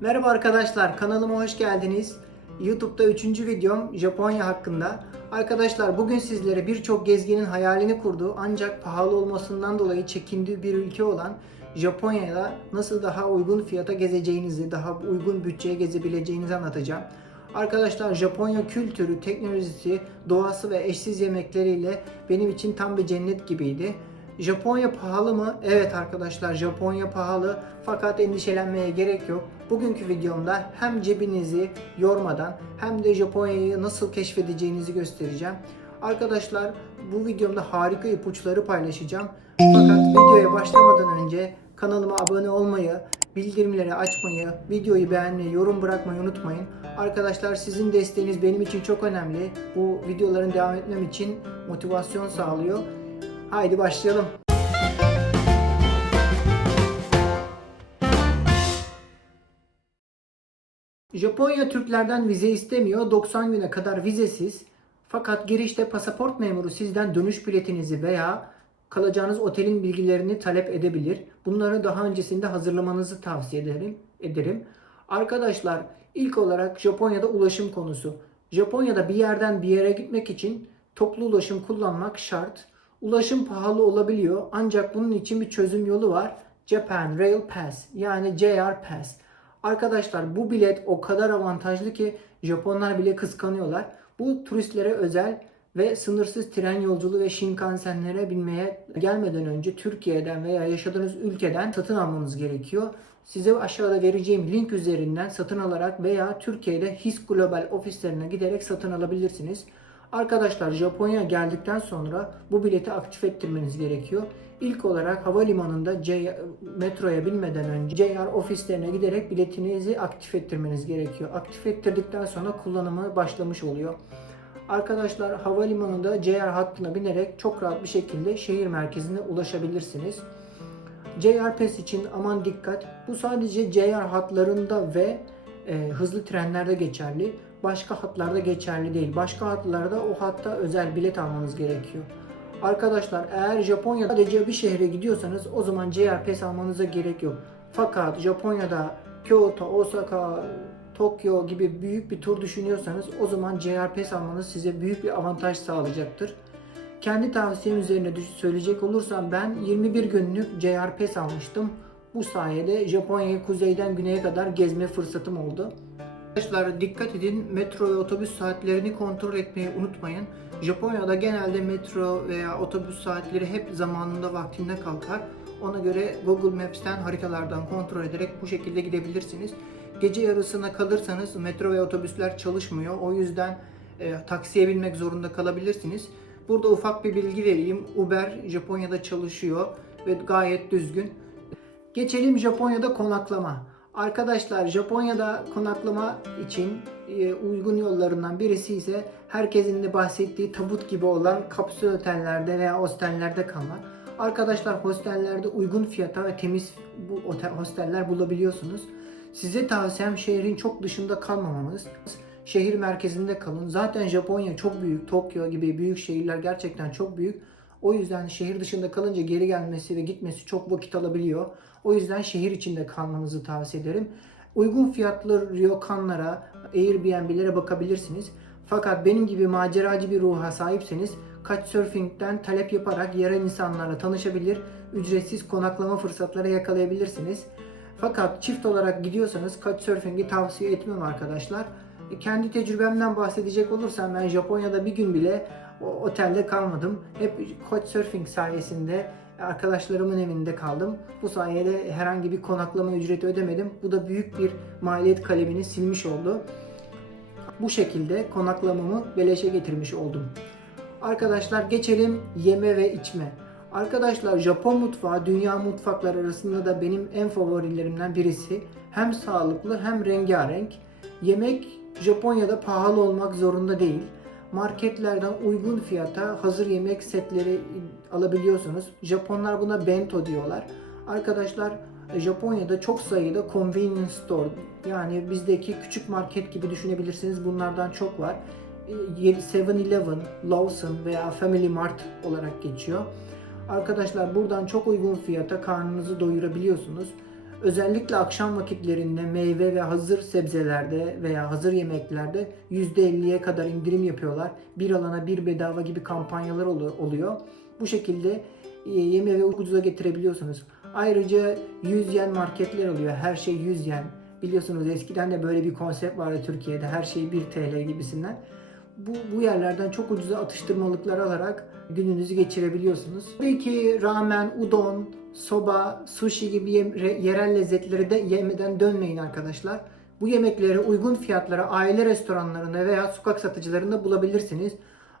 Merhaba arkadaşlar, kanalıma hoş geldiniz. YouTube'da 3. videom Japonya hakkında. Arkadaşlar bugün sizlere birçok gezginin hayalini kurduğu ancak pahalı olmasından dolayı çekindiği bir ülke olan Japonya'da nasıl daha uygun fiyata gezeceğinizi, daha uygun bütçeye gezebileceğinizi anlatacağım. Arkadaşlar Japonya kültürü, teknolojisi, doğası ve eşsiz yemekleriyle benim için tam bir cennet gibiydi. Japonya pahalı mı? Evet arkadaşlar, Japonya pahalı, fakat endişelenmeye gerek yok. Bugünkü videomda hem cebinizi yormadan hem de Japonya'yı nasıl keşfedeceğinizi göstereceğim. Arkadaşlar bu videomda harika ipuçları paylaşacağım. Fakat videoya başlamadan önce kanalıma abone olmayı, bildirimleri açmayı, videoyu beğenmeyi, yorum bırakmayı unutmayın. Arkadaşlar sizin desteğiniz benim için çok önemli. Bu videoların devam etmem için motivasyon sağlıyor. Haydi başlayalım. Japonya Türklerden vize istemiyor. 90 güne kadar vizesiz. Fakat girişte pasaport memuru sizden dönüş biletinizi veya kalacağınız otelin bilgilerini talep edebilir. Bunları daha öncesinde hazırlamanızı tavsiye ederim. Arkadaşlar ilk olarak Japonya'da ulaşım konusu. Japonya'da bir yerden bir yere gitmek için toplu ulaşım kullanmak şart. Ulaşım pahalı olabiliyor ancak bunun için bir çözüm yolu var. Japan Rail Pass yani JR Pass. Arkadaşlar bu bilet o kadar avantajlı ki Japonlar bile kıskanıyorlar. Bu turistlere özel ve sınırsız tren yolculuğu ve Shinkansen'lere binmeye gelmeden önce Türkiye'den veya yaşadığınız ülkeden satın almanız gerekiyor. Size aşağıda vereceğim link üzerinden satın alarak veya Türkiye'de HIS Global ofislerine giderek satın alabilirsiniz. Arkadaşlar Japonya geldikten sonra bu bileti aktif ettirmeniz gerekiyor. İlk olarak havalimanında metroya binmeden önce JR ofislerine giderek biletinizi aktif ettirmeniz gerekiyor. Aktif ettirdikten sonra kullanımı başlamış oluyor. Arkadaşlar havalimanında JR hattına binerek çok rahat bir şekilde şehir merkezine ulaşabilirsiniz. JR Pass için aman dikkat. Bu sadece JR hatlarında ve hızlı trenlerde geçerli. Başka hatlarda geçerli değil. Başka hatlarda o hatta özel bilet almanız gerekiyor. Arkadaşlar eğer Japonya'da sadece bir şehre gidiyorsanız o zaman JR Pass almanıza gerek yok. Fakat Japonya'da Kyoto, Osaka, Tokyo gibi büyük bir tur düşünüyorsanız o zaman JR Pass almanız size büyük bir avantaj sağlayacaktır. Kendi tavsiyem üzerine söyleyecek olursam ben 21 günlük JR Pass almıştım. Bu sayede Japonya'yı kuzeyden güneye kadar gezme fırsatım oldu. Arkadaşlar dikkat edin, metro ve otobüs saatlerini kontrol etmeyi unutmayın. Japonya'da genelde metro veya otobüs saatleri hep zamanında vaktinde kalkar. Ona göre Google Maps'ten haritalardan kontrol ederek bu şekilde gidebilirsiniz. Gece yarısına kalırsanız metro ve otobüsler çalışmıyor. O yüzden taksiye binmek zorunda kalabilirsiniz. Burada ufak bir bilgi vereyim. Uber Japonya'da çalışıyor ve gayet düzgün. Geçelim Japonya'da konaklama. Arkadaşlar Japonya'da konaklama için uygun yollarından birisi ise herkesin de bahsettiği tabut gibi olan kapsül otellerde veya hostellerde kalmak. Arkadaşlar hostellerde uygun fiyata ve temiz hosteller bulabiliyorsunuz. Size tavsiyem şehrin çok dışında kalmamanız. Şehir merkezinde kalın. Zaten Japonya çok büyük. Tokyo gibi büyük şehirler gerçekten çok büyük. O yüzden şehir dışında kalınca geri gelmesi ve gitmesi çok vakit alabiliyor. O yüzden şehir içinde kalmanızı tavsiye ederim. Uygun fiyatlı ryokanlara, Airbnb'lere bakabilirsiniz. Fakat benim gibi maceracı bir ruha sahipseniz Couchsurfing'den talep yaparak yerel insanlarla tanışabilir, ücretsiz konaklama fırsatları yakalayabilirsiniz. Fakat çift olarak gidiyorsanız Couchsurfing'i tavsiye etmem arkadaşlar. Kendi tecrübemden bahsedecek olursam ben Japonya'da bir gün bile otelde kalmadım. Hep Couchsurfing sayesinde arkadaşlarımın evinde kaldım. Bu sayede herhangi bir konaklama ücreti ödemedim. Bu da büyük bir maliyet kalemini silmiş oldu. Bu şekilde konaklamamı beleşe getirmiş oldum. Arkadaşlar geçelim yeme ve içme. Arkadaşlar Japon mutfağı dünya mutfakları arasında da benim en favorilerimden birisi. Hem sağlıklı hem rengarenk. Yemek Japonya'da pahalı olmak zorunda değil. Marketlerden uygun fiyata hazır yemek setleri alabiliyorsunuz. Japonlar buna bento diyorlar. Arkadaşlar Japonya'da çok sayıda convenience store, yani bizdeki küçük market gibi düşünebilirsiniz. Bunlardan çok var. 7-Eleven, Lawson veya Family Mart olarak geçiyor. Arkadaşlar buradan çok uygun fiyata karnınızı doyurabiliyorsunuz. Özellikle akşam vakitlerinde meyve ve hazır sebzelerde veya hazır yemeklerde %50'ye kadar indirim yapıyorlar. Bir alana bir bedava gibi kampanyalar oluyor. Bu şekilde yemeği ucuza getirebiliyorsunuz. Ayrıca 100 yen marketler oluyor. Her şey 100 yen. Biliyorsunuz eskiden de böyle bir konsept vardı Türkiye'de. Her şey 1 TL gibisinden. Bu yerlerden çok ucuza atıştırmalıklar alarak gününüzü geçirebiliyorsunuz. Tabii ki ramen, udon, soba, sushi gibi yerel lezzetleri de yemeden dönmeyin arkadaşlar. Bu yemekleri uygun fiyatlara aile restoranlarında veya sokak satıcılarında bulabilirsiniz.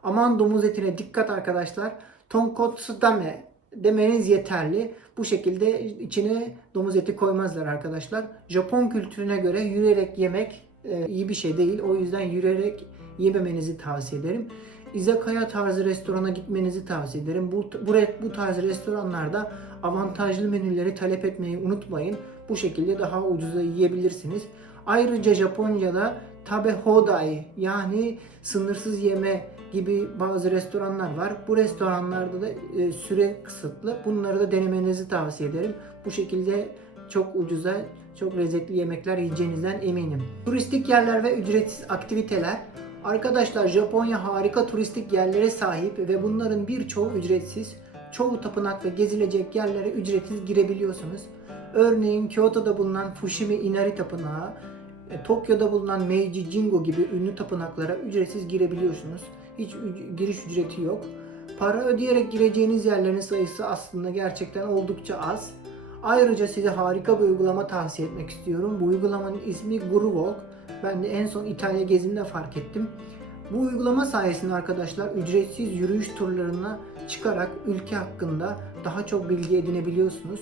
Aman domuz etine dikkat arkadaşlar. Tonkotsu dame demeniz yeterli. Bu şekilde içine domuz eti koymazlar arkadaşlar. Japon kültürüne göre yürüyerek yemek iyi bir şey değil. O yüzden yürüyerek yememenizi tavsiye ederim. Izakaya tarzı restorana gitmenizi tavsiye ederim. Bu tarz restoranlarda avantajlı menüleri talep etmeyi unutmayın. Bu şekilde daha ucuza yiyebilirsiniz. Ayrıca Japonya'da tabe hodai yani sınırsız yeme gibi bazı restoranlar var. Bu restoranlarda da süre kısıtlı. Bunları da denemenizi tavsiye ederim. Bu şekilde çok ucuza, çok lezzetli yemekler yiyeceğinizden eminim. Turistik yerler ve ücretsiz aktiviteler. Arkadaşlar Japonya harika turistik yerlere sahip ve bunların birçoğu ücretsiz. Çoğu tapınak ve gezilecek yerlere ücretsiz girebiliyorsunuz. Örneğin Kyoto'da bulunan Fushimi Inari Tapınağı, Tokyo'da bulunan Meiji Jingo gibi ünlü tapınaklara ücretsiz girebiliyorsunuz. Hiç giriş ücreti yok. Para ödeyerek gireceğiniz yerlerin sayısı aslında gerçekten oldukça az. Ayrıca size harika bir uygulama tavsiye etmek istiyorum. Bu uygulamanın ismi Guruwalk. Ben de en son İtalya gezimde fark ettim. Bu uygulama sayesinde arkadaşlar ücretsiz yürüyüş turlarına çıkarak ülke hakkında daha çok bilgi edinebiliyorsunuz.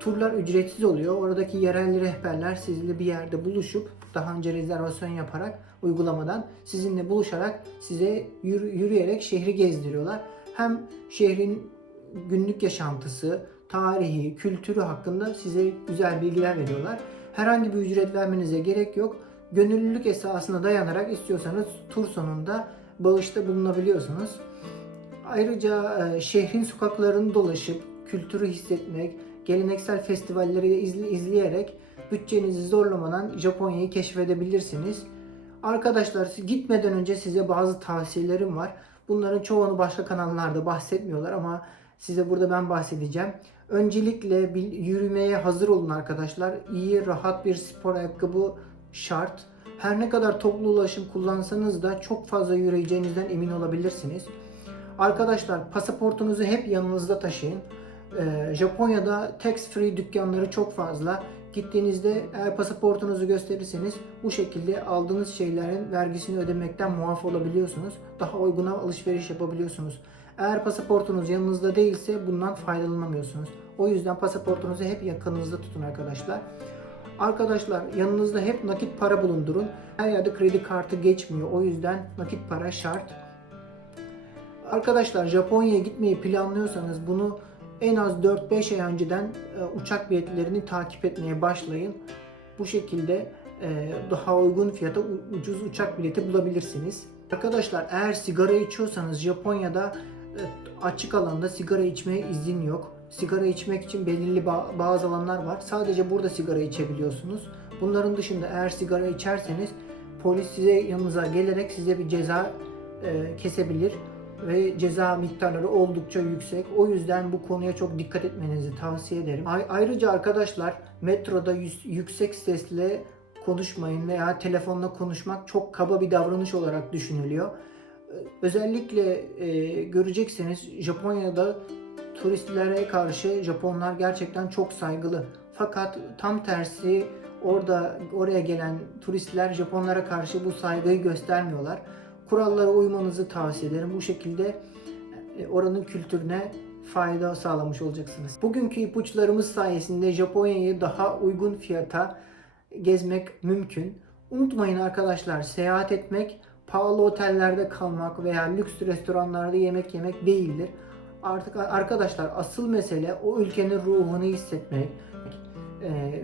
Turlar ücretsiz oluyor. Oradaki yerel rehberler sizinle bir yerde buluşup daha önce rezervasyon yaparak uygulamadan sizinle buluşarak size yürüyerek şehri gezdiriyorlar. Hem şehrin günlük yaşantısı, tarihi, kültürü hakkında size güzel bilgiler veriyorlar. Herhangi bir ücret vermenize gerek yok. Gönüllülük esasına dayanarak istiyorsanız tur sonunda bağışta bulunabiliyorsunuz. Ayrıca şehrin sokaklarını dolaşıp kültürü hissetmek, geleneksel festivalleri izleyerek bütçenizi zorlamadan Japonya'yı keşfedebilirsiniz. Arkadaşlar gitmeden önce size bazı tavsiyelerim var. Bunların çoğunu başka kanallarda bahsetmiyorlar ama size burada ben bahsedeceğim. Öncelikle yürümeye hazır olun arkadaşlar. İyi, rahat bir spor ayakkabı şart. Her ne kadar toplu ulaşım kullansanız da çok fazla yürüyeceğinizden emin olabilirsiniz. Arkadaşlar pasaportunuzu hep yanınızda taşıyın. Japonya'da tax free dükkanları çok fazla. Gittiğinizde eğer pasaportunuzu gösterirseniz bu şekilde aldığınız şeylerin vergisini ödemekten muaf olabiliyorsunuz. Daha uyguna alışveriş yapabiliyorsunuz. Eğer pasaportunuz yanınızda değilse bundan faydalanamıyorsunuz. O yüzden pasaportunuzu hep yakınınızda tutun arkadaşlar. Arkadaşlar yanınızda hep nakit para bulundurun. Her yerde kredi kartı geçmiyor. O yüzden nakit para şart. Arkadaşlar Japonya'ya gitmeyi planlıyorsanız bunu en az 4-5 ay önceden uçak biletlerini takip etmeye başlayın. Bu şekilde daha uygun fiyata ucuz uçak bileti bulabilirsiniz. Arkadaşlar eğer sigara içiyorsanız Japonya'da açık alanda sigara içmeye izin yok. Sigara içmek için belirli bazı alanlar var. Sadece burada sigara içebiliyorsunuz. Bunların dışında eğer sigara içerseniz polis size yanınıza gelerek size bir ceza kesebilir ve ceza miktarları oldukça yüksek. O yüzden bu konuya çok dikkat etmenizi tavsiye ederim. Ayrıca arkadaşlar metroda yüksek sesle konuşmayın veya telefonla konuşmak çok kaba bir davranış olarak düşünülüyor. Özellikle göreceksiniz Japonya'da turistlere karşı Japonlar gerçekten çok saygılı. Fakat tam tersi oraya gelen turistler Japonlara karşı bu saygıyı göstermiyorlar. Kurallara uymanızı tavsiye ederim. Bu şekilde oranın kültürüne fayda sağlamış olacaksınız. Bugünkü ipuçlarımız sayesinde Japonya'yı daha uygun fiyata gezmek mümkün. Unutmayın arkadaşlar, seyahat etmek pahalı otellerde kalmak veya lüks restoranlarda yemek yemek değildir. Artık arkadaşlar asıl mesele o ülkenin ruhunu hissetmek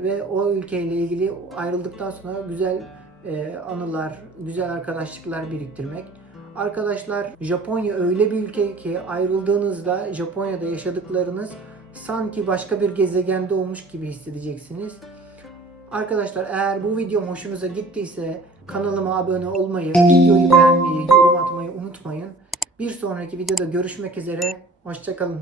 ve o ülkeyle ilgili ayrıldıktan sonra güzel anılar, güzel arkadaşlıklar biriktirmek. Arkadaşlar Japonya öyle bir ülke ki ayrıldığınızda Japonya'da yaşadıklarınız sanki başka bir gezegende olmuş gibi hissedeceksiniz. Arkadaşlar eğer bu videom hoşunuza gittiyse kanalıma abone olmayı, videoyu beğenmeyi, yorum atmayı unutmayın. Bir sonraki videoda görüşmek üzere. Hoşça kalın.